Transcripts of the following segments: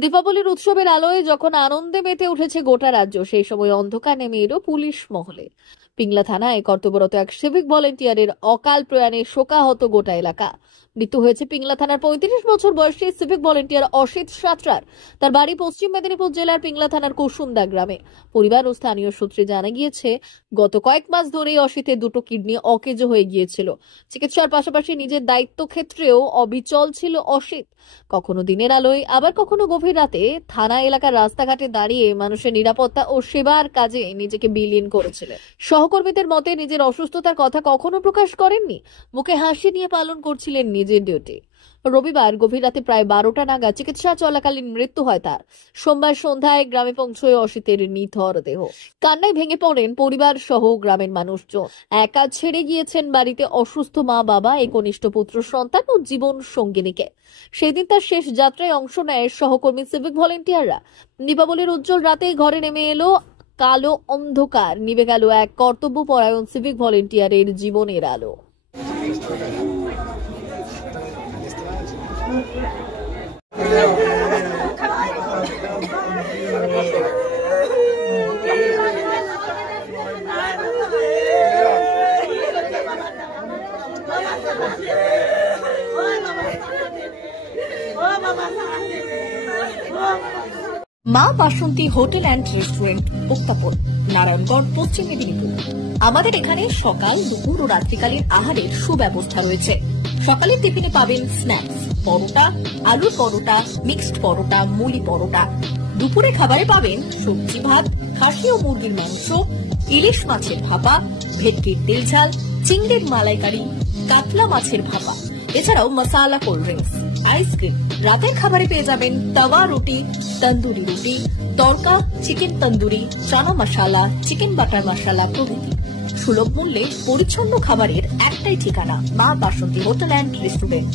দীপাবলির উৎসবের আলোয় যখন আনন্দে মেতে উঠেছে গোটা রাজ্য, সেই সময় অন্ধকার নেমে এলো পুলিশ মহলে। পিংলা থানায় কর্তব্যরত এক সিভিক ভলেন্টিয়ারের অকাল প্রয়াণে শোকাহত গোটা এলাকা। মৃত্যু হয়েছে পিংলা থানার ৩৫ বছর বয়সী সিভিক ভলেন্টিয়ার অসিত সাঁতরার। তার বাড়ি পশ্চিম মেদিনীপুর জেলার পিংলা থানার কুসুমদা গ্রামে। পরিবার ও স্থানীয় সূত্রে জানা গিয়েছে, গত কয়েক মাস ধরেই অসিতের দুটো কিডনি অকেজো হয়ে গিয়েছিল। চিকিৎসার পাশাপাশি নিজের দায়িত্ব ক্ষেত্রেও অবিচল ছিল অসিত। কখনো দিনের আলোয়, আবার কখনো গভীর রাতে থানা এলাকার রাস্তাঘাটে দাঁড়িয়ে মানুষের নিরাপত্তা ও সেবার কাজে নিজেকে বিলীন করেছিলেন। সহকর্মীদের মতে নিজের অসুস্থতার কথা কখনো প্রকাশ করেননি, মুখে হাসি নিয়ে পালন করছিলেন নিজের ডিউটি। রবিবার গভীর রাতে প্রায় 12টা নাগাদ চিকিৎসা চলাকালীন মৃত্যু হয় তার। সোমবার সন্ধ্যায় গ্রামে পৌঁছয় অসিতের নিথর দেহ। কান্নায় ভেঙে পড়েন পরিবার সহ গ্রামের মানুষজন। একা ছেড়ে গিয়েছেন বাড়িতে অসুস্থ মা বাবা, একনিষ্ঠ পুত্র সন্তান ও জীবন সঙ্গিনীকে। সেদিন তার শেষ যাত্রায় অংশ নেয় সহকর্মী সিভিক ভলেন্টিয়াররা। দীপাবলির উজ্জ্বল রাতে ঘরে নেমে এলো কালো অন্ধকার, নিভে গেল এক কর্তব্যপরায়ণ সিভিক ভলেন্টিয়ারের জীবনের আলো। মা বাসন্তী হোটেল অ্যান্ড রেস্টুরেন্ট, উত্তাপন, নারায়ণগড়, পশ্চিম মেদিনীপুর। আমাদের এখানে সকাল, দুপুর ও রাত্রিকালীন আহারের সুব্যবস্থা রয়েছে। সকালের টিফিনে পাবেন স্ন্যাক্স, পরোটা, আলুর পরোটা, মিক্সড পরোটা, মুলি পরোটা। দুপুরে খাবারে পাবেন সবজি ভাত, খাসি ও মুরগির মাংস, ইলিশ মাছের ভাপা, ভেটকির তেল ঝাল, চিংড়ির মালাইকারি, কাতলা মাছের ভাপা, এছাড়াও মশালা কোল্ড ড্রিঙ্কস, আইসক্রিম। রাতের খাবারে পেয়ে যাবেন তাওয়া রুটি, তন্দুরি রুটি, তড়কা, চিকেন তন্দুরি, চানা মশালা, চিকেন বাটার মশালা প্রভৃতি। সুলভ মূল্যে পরিচ্ছন্ন খাবারের একটাই ঠিকানা, মা বাসন্তী হোটেল অ্যান্ড রেস্টুরেন্ট,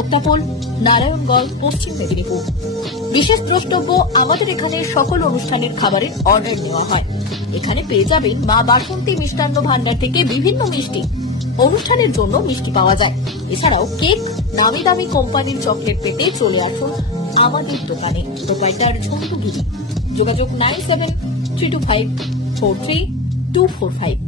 উত্তাপন, নারায়ণগড়, পশ্চিম মেদিনীপুর। বিশেষ দ্রষ্টব্য, আমাদের এখানে সকল অনুষ্ঠানের খাবারের অর্ডার নেওয়া হয়। এখানে পেয়ে যাবেন মা বাসন্তী মিষ্টান্ন ভান্ডার থেকে বিভিন্ন মিষ্টি। অনুষ্ঠানের জন্য মিষ্টি পাওয়া যায়। এছাড়াও কেক, নামি দামি কোম্পানির চকলেট পেতে চলে আসুন আমাদের দোকানে। প্রোপাইটার ঝন্টু গিরি। যোগাযোগ 9732543245।